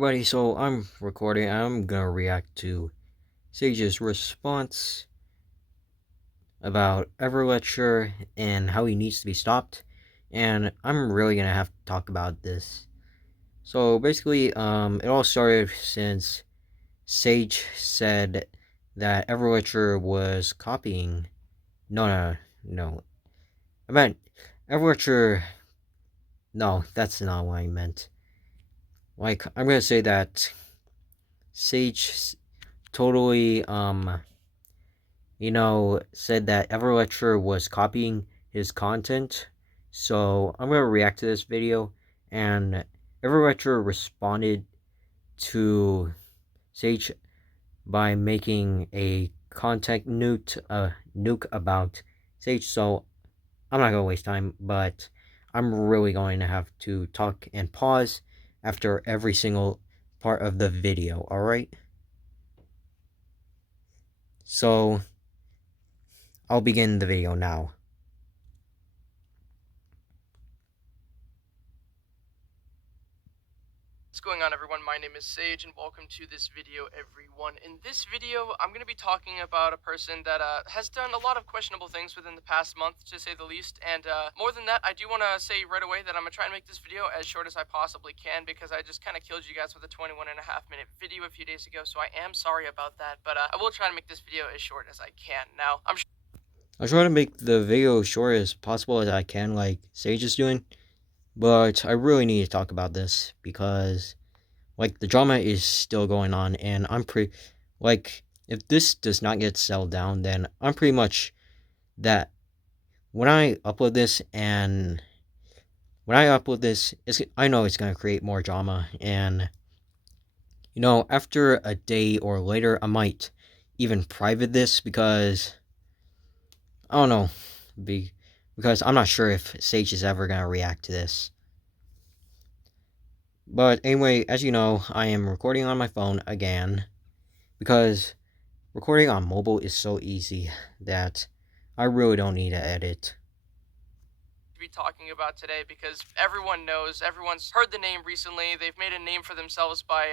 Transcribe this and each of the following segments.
Everybody, so I'm recording. I'm gonna react to Saige's response about Everletcher and how he needs to be stopped, and I'm really gonna have to talk about this. So basically, it all started since Saige said that Everletcher was copying. No, no, no. I meant Everletcher. No, that's not what I meant. Like, I'm gonna say that Saige totally said that Everletcher was copying his content. So I'm gonna react to this video, and Everletcher responded to Sage by making a content nuke about Sage. So I'm not gonna waste time, but I'm really going to have to talk and pause after every single part of the video. All right. So I'll begin the video now. What's going on, everyone? My name is Sage and welcome to this video, everyone. In this video, I'm going to be talking about a person that has done a lot of questionable things within the past month, to say the least. And more than that, I do want to say right away that I'm going to try and make this video as short as I possibly can, because I just kind of killed you guys with a 21.5-minute video a few days ago, so I am sorry about that. But I will try to make this video as short as I can. Now, I'll try to make the video short as possible as I can, like Sage is doing. But I really need to talk about this because, like, the drama is still going on, and I'm if this does not get settled down, then I'm pretty much that when I upload this, I know it's gonna create more drama, and after a day or later, I might even private this because I don't know, because I'm not sure if Sage is ever gonna react to this. But anyway, as you know, I am recording on my phone again because recording on mobile is so easy that I really don't need to edit. be talking about today, because everyone's heard the name recently. They've made a name for themselves by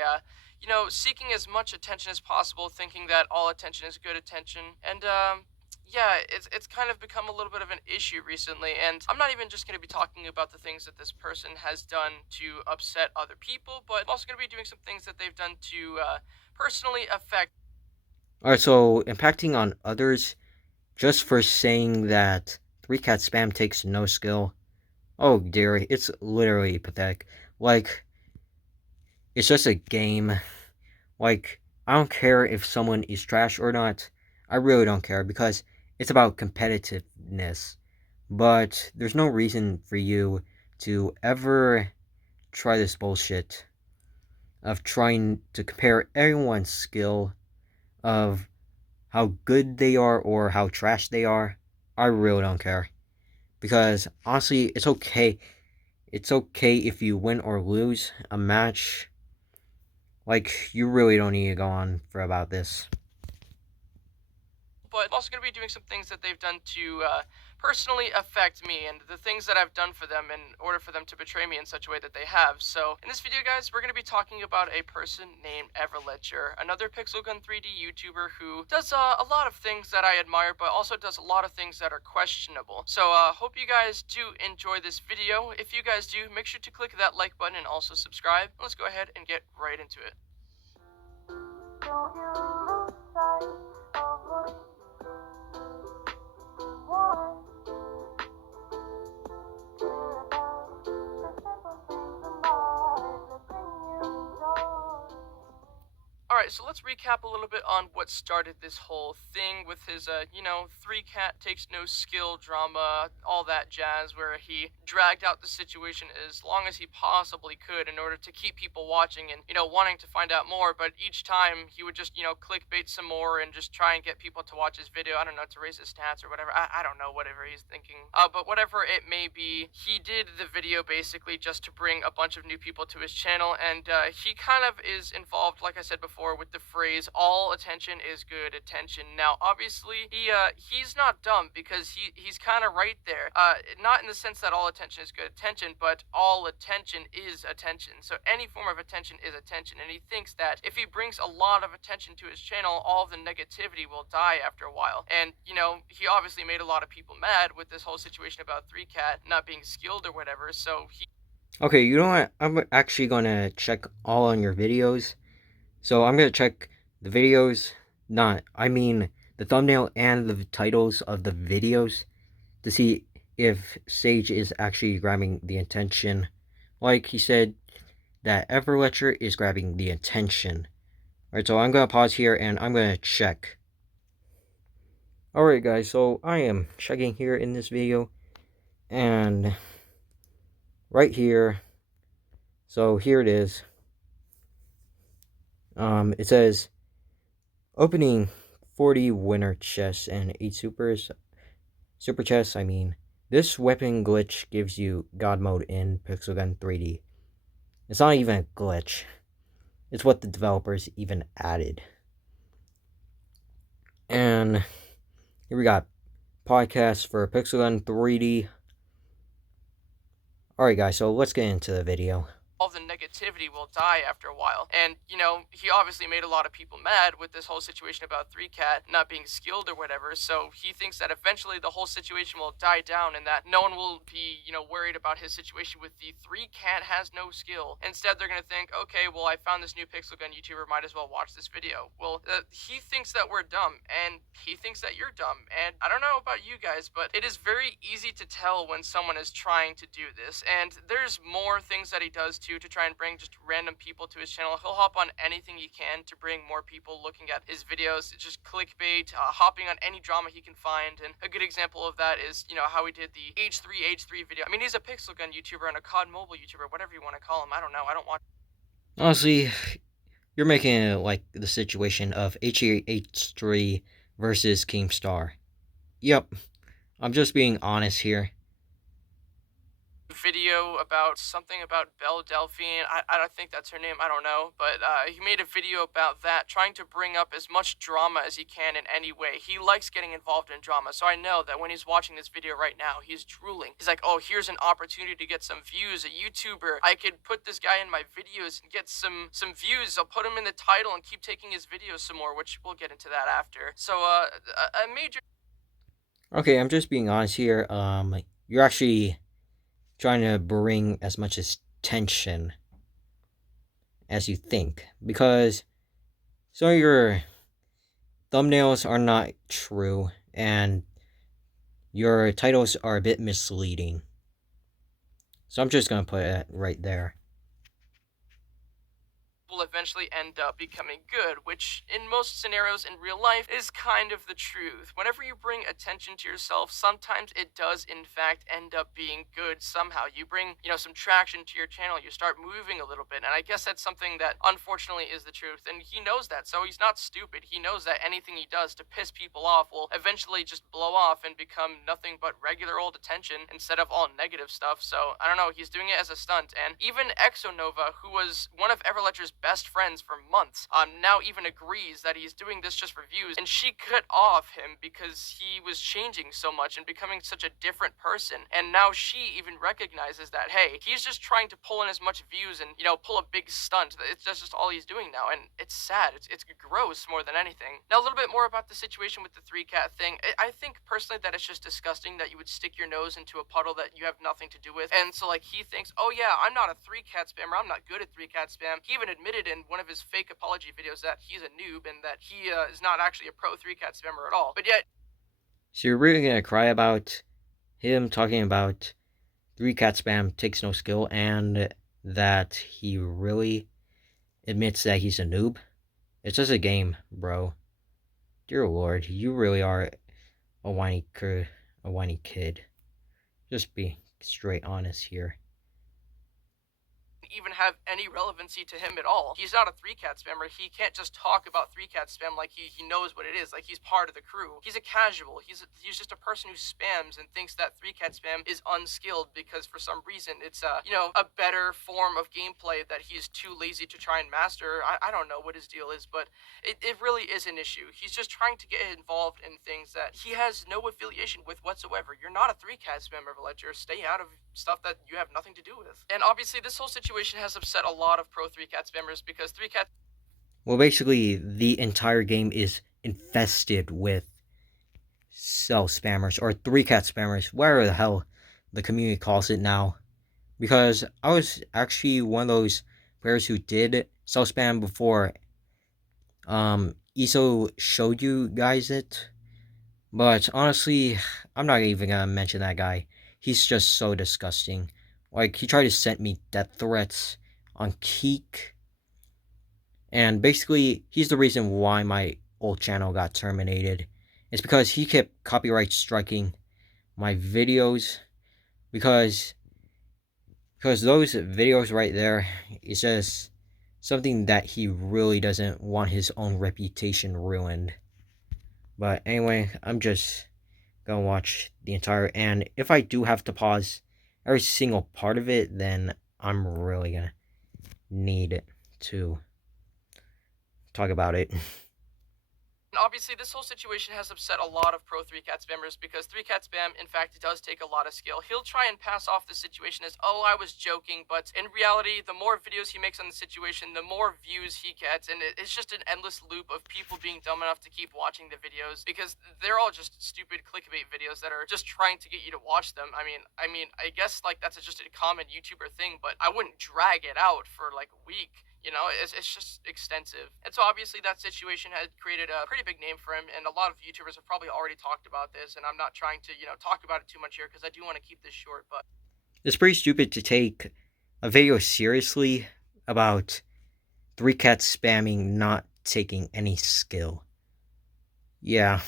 seeking as much attention as possible, thinking that all attention is good attention. And yeah, it's kind of become a little bit of an issue recently. And I'm not even just going to be talking about the things that this person has done to upset other people, but I'm also going to be doing some things that they've done to personally affect. Alright, so impacting on others just for saying that 3-cat spam takes no skill. Oh dear, it's literally pathetic. Like, it's just a game. Like, I don't care if someone is trash or not. I really don't care because it's about competitiveness. But there's no reason for you to ever try this bullshit of trying to compare everyone's skill of how good they are or how trash they are. I really don't care. Because honestly, it's okay. It's okay if you win or lose a match. Like, you really don't need to go on for about this. But I'm also going to be doing some things that they've done to personally affect me, and the things that I've done for them in order for them to betray me in such a way that they have. So in this video, guys, we're going to be talking about a person named Everletcher, another Pixel Gun 3D YouTuber who does a lot of things that I admire, but also does a lot of things that are questionable. So hope you guys do enjoy this video. If you guys do, make sure to click that like button and also subscribe. Let's go ahead and get right into it. Alright, so let's recap a little bit on what started this whole thing with his, 3-cat takes no skill drama, all that jazz, where he dragged out the situation as long as he possibly could in order to keep people watching and, wanting to find out more, but each time he would just, clickbait some more and just try and get people to watch his video, I don't know, to raise his stats or whatever, I don't know, whatever he's thinking. But whatever it may be, he did the video basically just to bring a bunch of new people to his channel, and he kind of is involved, like I said before, with the phrase all attention is good attention. Now obviously he's not dumb, because he's kind of right there, not in the sense that all attention attention is good attention, but all attention is attention. So any form of attention is attention. And he thinks that if he brings a lot of attention to his channel, all the negativity will die after a while. And, he obviously made a lot of people mad with this whole situation about 3Cat not being skilled or whatever. So he Okay, you know what? I'm actually gonna check all on your videos. So I'm gonna check the videos, not, I mean, the thumbnail and the titles of the videos to see if Saige is actually grabbing the attention. Like he said, that Everletcher is grabbing the attention. Alright, so I'm gonna pause here and I'm gonna check. Alright guys, so I am checking here in this video, and right here, so here it is. It says opening 40 winner chests and 8 super chests. I mean, this weapon glitch gives you God mode in Pixel Gun 3D. It's not even a glitch. It's what the developers even added. And here we got podcast for Pixel Gun 3D. Alright guys, so let's get into the video. all the negativity will die after a while. And, he obviously made a lot of people mad with this whole situation about 3Cat not being skilled or whatever. So he thinks that eventually the whole situation will die down and that no one will be, worried about his situation with the 3Cat has no skill. Instead, they're going to think, okay, well, I found this new Pixel Gun YouTuber, might as well watch this video. Well, he thinks that we're dumb and he thinks that you're dumb. And I don't know about you guys, but it is very easy to tell when someone is trying to do this. And there's more things that he does too to try and bring just random people to his channel. He'll hop on anything he can to bring more people looking at his videos. It's just clickbait, hopping on any drama he can find. And a good example of that is, how he did the H3 video. I mean, he's a Pixel Gun YouTuber and a COD mobile YouTuber, whatever you want to call him. I don't know. I don't want. Honestly, you're making it like the situation of H3 versus KEEMSTAR. Yep, I'm just being honest here. Video about something about Belle Delphine. I don't think that's her name. I don't know. But he made a video about that, trying to bring up as much drama as he can in any way. He likes getting involved in drama. So I know that when he's watching this video right now, he's drooling. He's like, oh, here's an opportunity to get some views. A YouTuber. I could put this guy in my videos and get some views. I'll put him in the title and keep taking his videos some more, which we'll get into that after. So a major. Okay, I'm just being honest here. You're actually trying to bring as much as tension as you think, because some of your thumbnails are not true and your titles are a bit misleading. So I'm just gonna put it right there. Will eventually end up becoming good, which in most scenarios in real life is kind of the truth. Whenever you bring attention to yourself, sometimes it does in fact end up being good somehow. You bring, some traction to your channel, you start moving a little bit, and I guess that's something that unfortunately is the truth, and he knows that, so he's not stupid. He knows that anything he does to piss people off will eventually just blow off and become nothing but regular old attention instead of all negative stuff. So I don't know, he's doing it as a stunt. And even Exonova, who was one of Everletcher's best friends for months, now even agrees that he's doing this just for views, and she cut off him because he was changing so much and becoming such a different person. And now she even recognizes that, hey, he's just trying to pull in as much views and, pull a big stunt. That's just all he's doing now, and it's sad. It's gross more than anything. Now, a little bit more about the situation with the 3Cat thing. I think personally that it's just disgusting that you would stick your nose into a puddle that you have nothing to do with. And so, like, he thinks, oh yeah, I'm not a 3Cat spammer, I'm not good at 3Cat spam. He even admitted in one of his fake apology videos that he's a noob and that he is not actually a pro 3Cat spammer at all. But yet, So you're really gonna cry about him talking about 3Cat spam takes no skill and that he really admits that he's a noob? It's just a game, bro. Dear Lord, you really are a whiny kid. Just be straight honest here. even have any relevancy to him at all. He's not a 3Cat spammer. He can't just talk about 3Cat spam like he knows what it is, like he's part of the crew. He's a casual. He's just a person who spams and thinks that 3Cat spam is unskilled because for some reason it's a better form of gameplay that he's too lazy to try and master. I don't know what his deal is, but it really is an issue. He's just trying to get involved in things that he has no affiliation with whatsoever. You're not a 3Cat spammer, Everletcher. Stay out of stuff that you have nothing to do with. And obviously, this whole situation has upset a lot of pro 3-cat spammers because 3-cat. Well, basically, the entire game is infested with cell spammers or 3-cat spammers, whatever the hell the community calls it now. Because I was actually one of those players who did cell spam before Iso showed you guys it. But honestly, I'm not even gonna mention that guy. He's just so disgusting. Like, he tried to send me death threats on Keek. And basically, he's the reason why my old channel got terminated. It's because he kept copyright striking my videos. Because those videos right there is just something that he really doesn't want his own reputation ruined. But anyway, I'm just gonna watch the entire, and if I do have to pause every single part of it, then I'm really gonna need to talk about it. And obviously, this whole situation has upset a lot of pro 3-cat spammers because 3-cat spam, in fact, does take a lot of skill. He'll try and pass off the situation as, oh, I was joking, but in reality, the more videos he makes on the situation, the more views he gets, and it's just an endless loop of people being dumb enough to keep watching the videos because they're all just stupid clickbait videos that are just trying to get you to watch them. I guess like that's just a common YouTuber thing, but I wouldn't drag it out for like a week. It's just extensive. And so obviously that situation had created a pretty big name for him, and a lot of YouTubers have probably already talked about this, and I'm not trying to, talk about it too much here because I do want to keep this short, but It's pretty stupid to take a video seriously about 3-cat spamming not taking any skill. Yeah.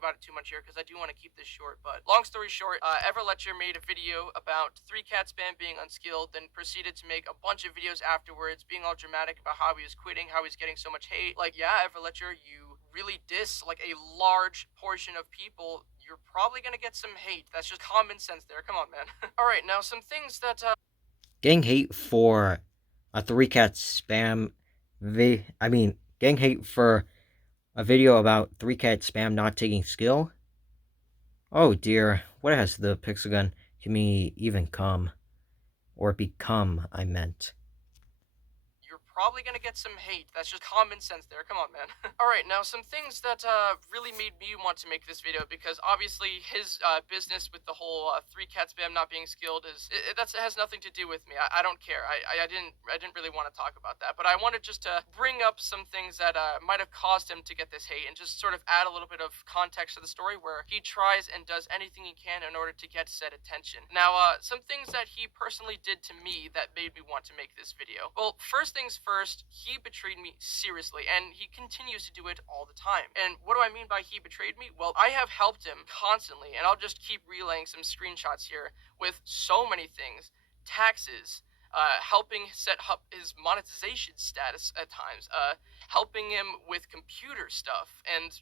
about it too much here because I do want to keep this short. But long story short, Everletcher made a video about 3-cat spam being unskilled, then proceeded to make a bunch of videos afterwards, being all dramatic about how he was quitting, how he's getting so much hate. Like, yeah, Everletcher, you really diss like a large portion of people. You're probably gonna get some hate. That's just common sense there. Come on, man. All right, now some things that Getting hate for a 3-cat spam getting hate for a video about 3-cat spam not taking skill? Oh dear, what has the pixel gun community even come? Or become, I meant. you're probably gonna get some hate. That's just common sense there. Come on, man. All right, now some things that really made me want to make this video because obviously his business with the whole 3-cat spam not being skilled it has nothing to do with me. I don't care. I didn't really want to talk about that, but I wanted just to bring up some things that might have caused him to get this hate and just sort of add a little bit of context to the story where he tries and does anything he can in order to get said attention. Now, some things that he personally did to me that made me want to make this video. Well, first things first, he betrayed me seriously, and he continues to do it all the time. And what do I mean by he betrayed me? Well, I have helped him constantly, and I'll just keep relaying some screenshots here with so many things. Taxes, helping set up his monetization status at times, helping him with computer stuff, and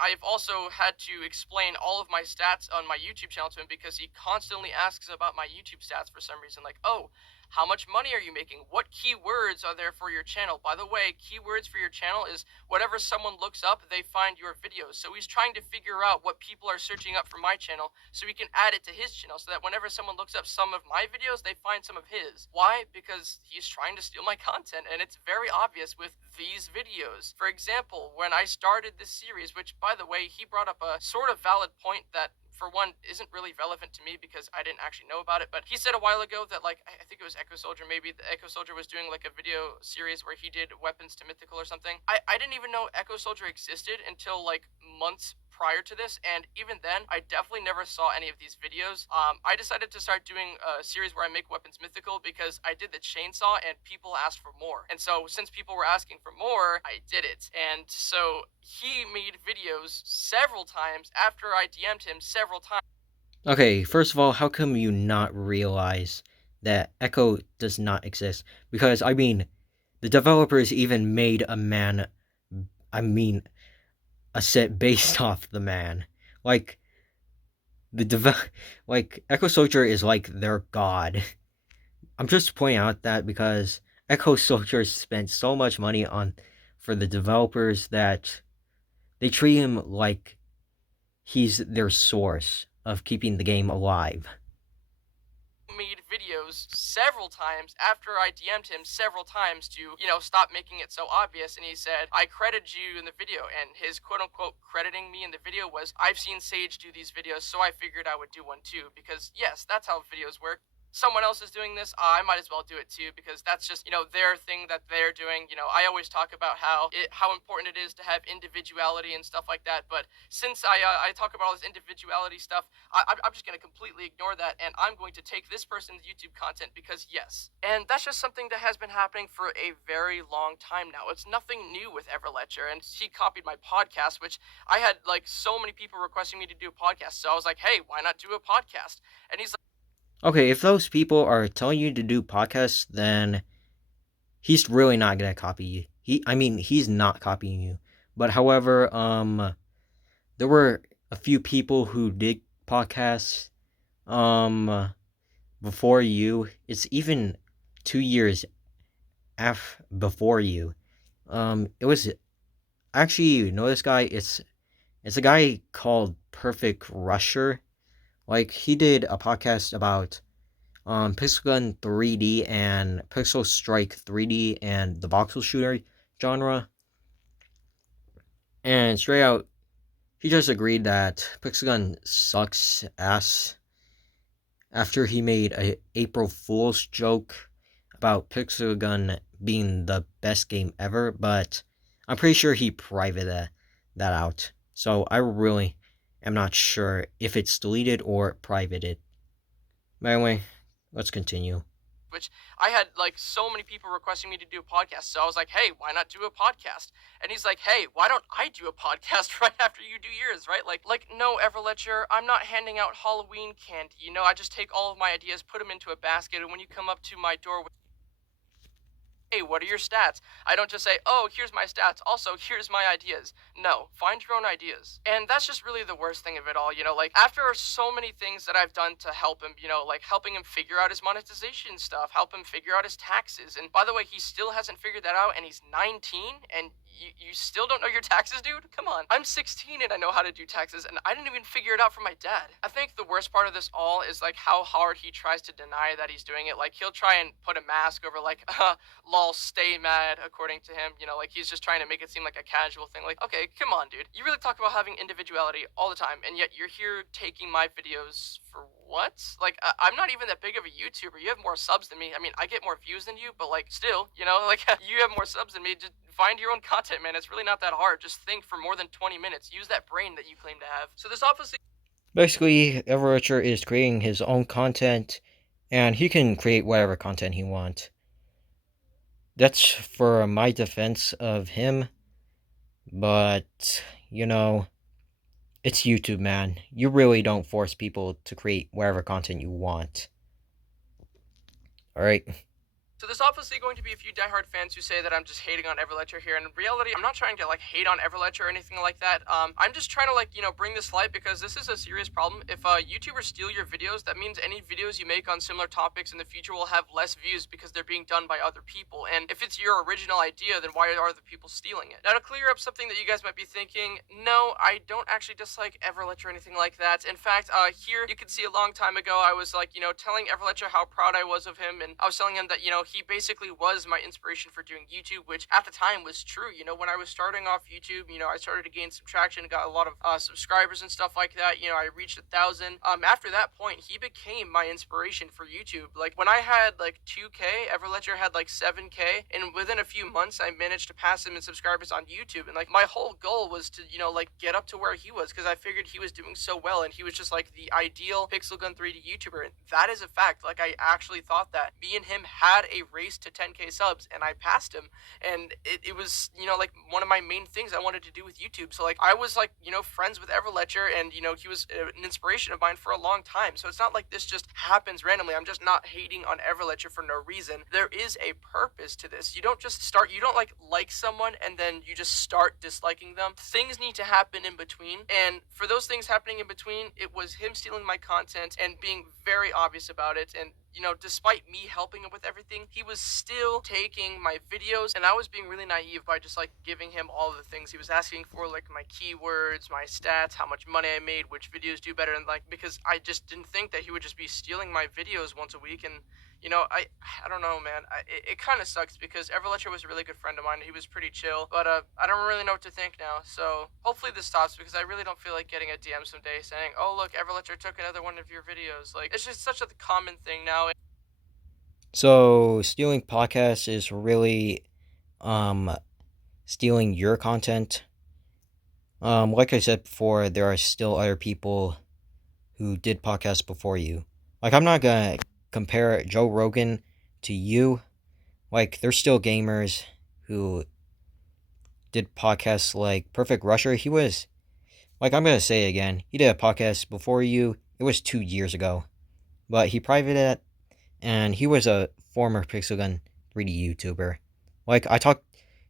I've also had to explain all of my stats on my YouTube channel to him because he constantly asks about my YouTube stats for some reason, like, oh, how much money are you making? What keywords are there for your channel? By the way, keywords for your channel is whatever someone looks up, they find your videos. So he's trying to figure out what people are searching up for my channel so he can add it to his channel so that whenever someone looks up some of my videos, they find some of his. Why? Because he's trying to steal my content, and it's very obvious with these videos. For example, when I started this series, which by the way, he brought up a sort of valid point that for one, isn't really relevant to me because I didn't actually know about it. But he said a while ago that, like, I think it was Echo Soldier, maybe the Echo Soldier was doing like a video series where he did weapons to mythical or something. I didn't even know Echo Soldier existed until like months prior to this, and even then I definitely never saw any of these videos. I decided to start doing a series where I make weapons mythical because I did the chainsaw and people asked for more, and so since people were asking for more, I did it. And so he made videos several times after I DM'd him several times. Okay, first of all, how come you not realize that Echo does not exist? Because, the developers even made a set based off the man. Like, like, Echo Soldier is like their god. I'm just pointing out that because Echo Soldier spent so much money for the developers that they treat him like he's their source of keeping the game alive. Made videos several times after I DM'd him several times to, stop making it so obvious. And he said, I credited you in the video. And his quote unquote crediting me in the video was, I've seen Saige do these videos, so I figured I would do one too. Because yes, that's how videos work. Someone else is doing this, I might as well do it too, because that's just, their thing that they're doing. I always talk about how important it is to have individuality and stuff like that. But since I talk about all this individuality stuff, I'm just going to completely ignore that, and I'm going to take this person's YouTube content because yes. And that's just something that has been happening for a very long time now. It's nothing new with Everletcher, and he copied my podcast, which I had like so many people requesting me to do a podcast. So I was like, hey, why not do a podcast? And he's like, Okay, if those people are telling you to do podcasts, then he's really not gonna copy you. He's not copying you. But however, there were a few people who did podcasts, before you. It's even 2 years before you. It was actually, this guy. It's a guy called Perfect Rusher. Like, he did a podcast about Pixel Gun 3D and Pixel Strike 3D and the voxel shooter genre. And straight out, he just agreed that Pixel Gun sucks ass after he made a April Fool's joke about Pixel Gun being the best game ever, but I'm pretty sure he privated that out. So I really am not sure if it's deleted or privated. By the way, let's continue. which I had like so many people requesting me to do a podcast. So I was like, hey, why not do a podcast? And he's like, hey, why don't I do a podcast right after you do yours, right? Like no, Everletcher, I'm not handing out Halloween candy. I just take all of my ideas, put them into a basket, and when you come up to my door, hey, what are your stats? I don't just say, oh, here's my stats. Also, here's my ideas. No, find your own ideas. And that's just really the worst thing of it all. Like after so many things that I've done to help him, like helping him figure out his monetization stuff, help him figure out his taxes. And by the way, he still hasn't figured that out, and he's 19, and you still don't know your taxes, dude? Come on. I'm 16 and I know how to do taxes, and I didn't even figure it out from my dad. I think the worst part of this all is like how hard he tries to deny that he's doing it. Like he'll try and put a mask over like, lol, stay mad, according to him. Like he's just trying to make it seem like a casual thing. Like, okay, come on, dude. You really talk about having individuality all the time, and yet you're here taking my videos for what? Like, I'm not even that big of a YouTuber. You have more subs than me. I mean, I get more views than you, but like, still, like, you have more subs than me. Just find your own content, man. It's really not that hard. Just think for more than 20 minutes. Use that brain that you claim to have. So this obviously Basically, Everletcher is creating his own content, and he can create whatever content he wants. That's for my defense of him, but, it's YouTube, man. You really don't force people to create whatever content you want. Alright? So there's obviously going to be a few diehard fans who say that I'm just hating on Everletcher here, and in reality, I'm not trying to like hate on Everletcher or anything like that. I'm just trying to like, bring this light because this is a serious problem. If YouTubers steal your videos, that means any videos you make on similar topics in the future will have less views because they're being done by other people. And if it's your original idea, then why are other people stealing it? Now to clear up something that you guys might be thinking, no, I don't actually dislike Everletcher or anything like that. In fact, here you can see a long time ago, I was like, telling Everletcher how proud I was of him, and I was telling him that, he basically was my inspiration for doing YouTube, which at the time was true. When I was starting off YouTube, I started to gain some traction, got a lot of subscribers and stuff like that. I reached 1,000. After that point, he became my inspiration for YouTube. Like when I had like 2K, Everletcher had like 7K, and within a few months, I managed to pass him in subscribers on YouTube. And like my whole goal was to, like get up to where he was, because I figured he was doing so well, and he was just like the ideal Pixel Gun 3D YouTuber. And that is a fact. Like I actually thought that me and him had a race to 10K subs, and I passed him, and it was like one of my main things I wanted to do with YouTube. So like I was like friends with Everletcher, and he was an inspiration of mine for a long time. So it's not like this just happens randomly. I'm just not hating on Everletcher for no reason. There is a purpose to this. You don't just start, you don't like someone and then you just start disliking them. Things need to happen in between, and for those things happening in between, it was him stealing my content and being very obvious about it, and despite me helping him with everything, he was still taking my videos, and I was being really naive by just like giving him all the things he was asking for, like my keywords, my stats, how much money I made, which videos do better, and like because I just didn't think that he would just be stealing my videos once a week. And I don't know, man. It kind of sucks because Everletcher was a really good friend of mine. He was pretty chill, but I don't really know what to think now. So hopefully this stops because I really don't feel like getting a DM someday saying, "Oh look, Everletcher took another one of your videos." Like it's just such a common thing now. So stealing podcasts is really um stealing your content. Like I said before, there are still other people who did podcasts before you. Like I'm not gonna compare Joe Rogan to you. Like there's still gamers who did podcasts like Perfect Rusher. He was like I'm gonna say it again. He did a podcast before you. It was 2 years ago, but he privated it, and he was a former Pixel Gun 3D YouTuber. Like I talked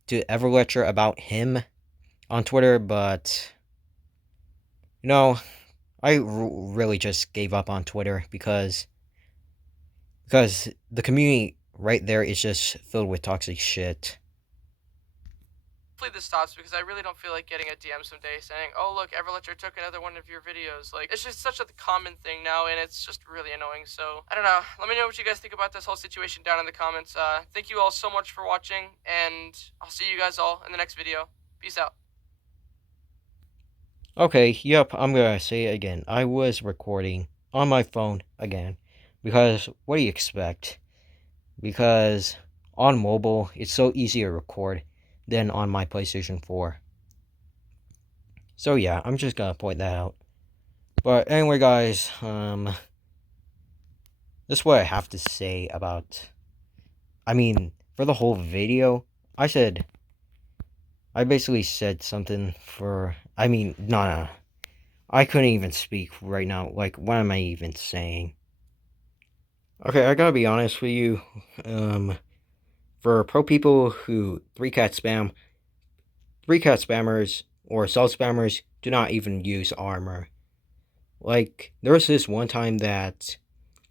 to Everletcher about him on Twitter, but you know really just gave up on Twitter because the community right there is just filled with toxic shit. Hopefully this stops because I really don't feel like getting a DM someday saying, "Oh look, Everletcher took another one of your videos." Like it's just such a common thing now, and it's just really annoying. So I don't know. Let me know what you guys think about this whole situation down in the comments. Thank you all so much for watching, and I'll see you guys all in the next video. Peace out. Okay, yep, I'm gonna say it again. I was recording on my phone again because what do you expect? Because on mobile, it's so easy to record than on my PlayStation 4. So yeah, I'm just gonna point that out. But anyway, guys, this is what I have to say about. I mean, for the whole video, I said I basically said something for. I mean, no. I couldn't even speak right now. Like, what am I even saying? Okay, I gotta be honest with you. For pro people who three cat spammers or cell spammers do not even use armor. Like, there was this one time that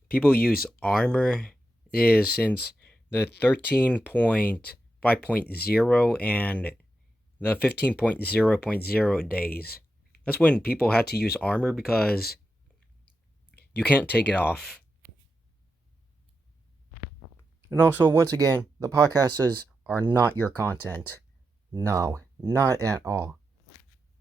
people use armor is since the 13.5.0 and the 15.0.0 days. That's when people had to use armor because you can't take it off. And also, once again, the podcasts are not your content. No, not at all.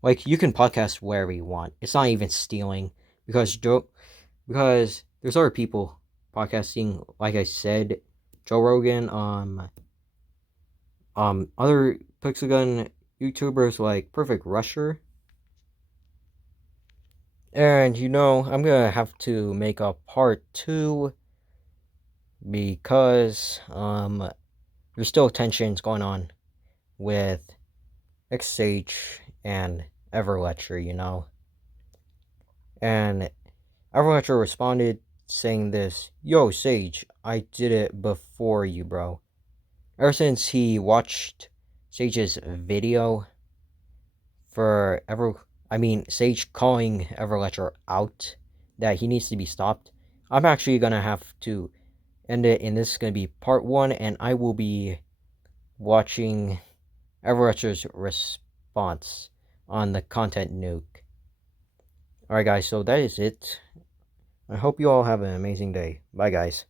Like, you can podcast wherever you want. It's not even stealing because there's other people podcasting. Like I said, Joe Rogan, other Pixelgun YouTubers like Perfect Rusher. And I'm gonna have to make a part two because there's still tensions going on with Saige and Everletcher. And Everletcher responded saying this, "Yo, Saige, I did it before you, bro." Ever since he watched Saige's video for Saige calling Everletcher out that he needs to be stopped, I'm actually gonna have to end it, and this is gonna be part one, and I will be watching Everletcher's response on the content nuke. Alright, guys, so that is it. I hope you all have an amazing day. Bye, guys.